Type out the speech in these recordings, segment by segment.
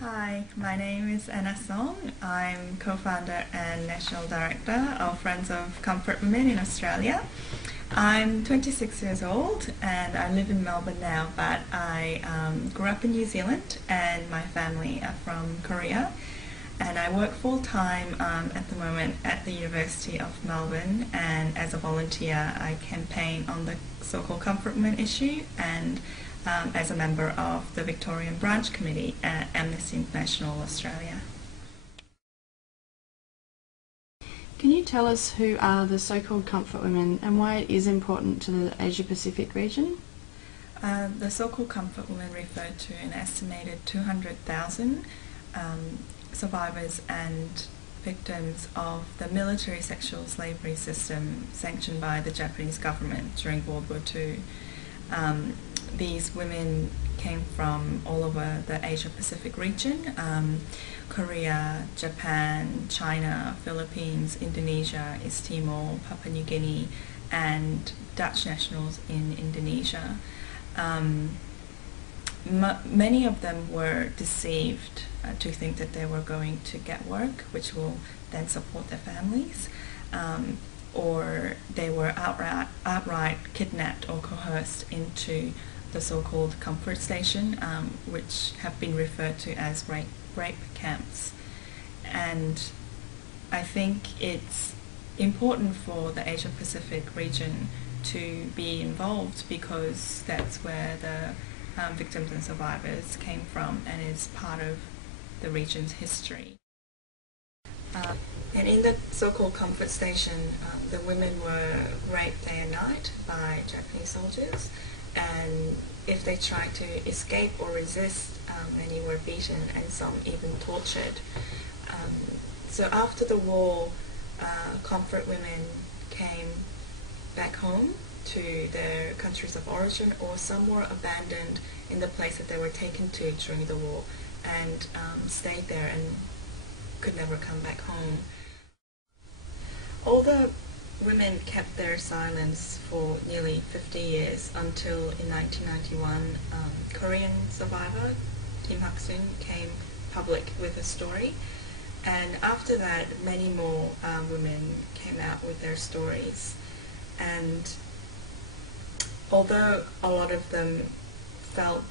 Hi, my name is Anna Song. I'm co-founder and national director of Friends of Comfort Women in Australia. I'm 26 years old and I live in Melbourne now, but I grew up in New Zealand and my family are from Korea. And I work full-time at the moment at the University of Melbourne, and as a volunteer I campaign on the so-called comfort women issue and as a member of the Victorian Branch Committee at Amnesty International Australia. Can you tell us who are the so-called comfort women and why it is important to the Asia-Pacific region? The so-called comfort women refer to an estimated 200,000 survivors and victims of the military sexual slavery system sanctioned by the Japanese government during World War II. These women came from all over the Asia-Pacific region, Korea, Japan, China, Philippines, Indonesia, East Timor, Papua New Guinea, and Dutch nationals in Indonesia. Many of them were deceived to think that they were going to get work, which will then support their families, or they were outright kidnapped or coerced into the so-called comfort station, which have been referred to as rape camps. And I think it's important for the Asia-Pacific region to be involved because that's where the victims and survivors came from and is part of the region's history. And in the so-called comfort station, the women were raped day and night by Japanese soldiers, and if they tried to escape or resist, many were beaten and some even tortured. So after the war, comfort women came back home to their countries of origin, or some were abandoned in the place that they were taken to during the war and stayed there and could never come back home. All the women kept their silence for nearly 50 years until in 1991 Korean survivor Kim Hak-soon came public with a story, and after that many more women came out with their stories. And although a lot of them felt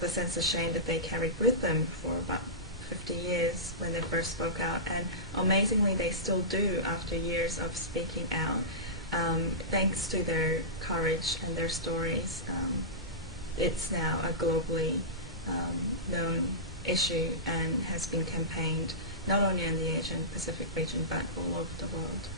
the sense of shame that they carried with them for about 50 years when they first spoke out, and amazingly they still do after years of speaking out, thanks to their courage and their stories, it's now a globally known issue and has been campaigned not only in the Asian Pacific region but all over the world.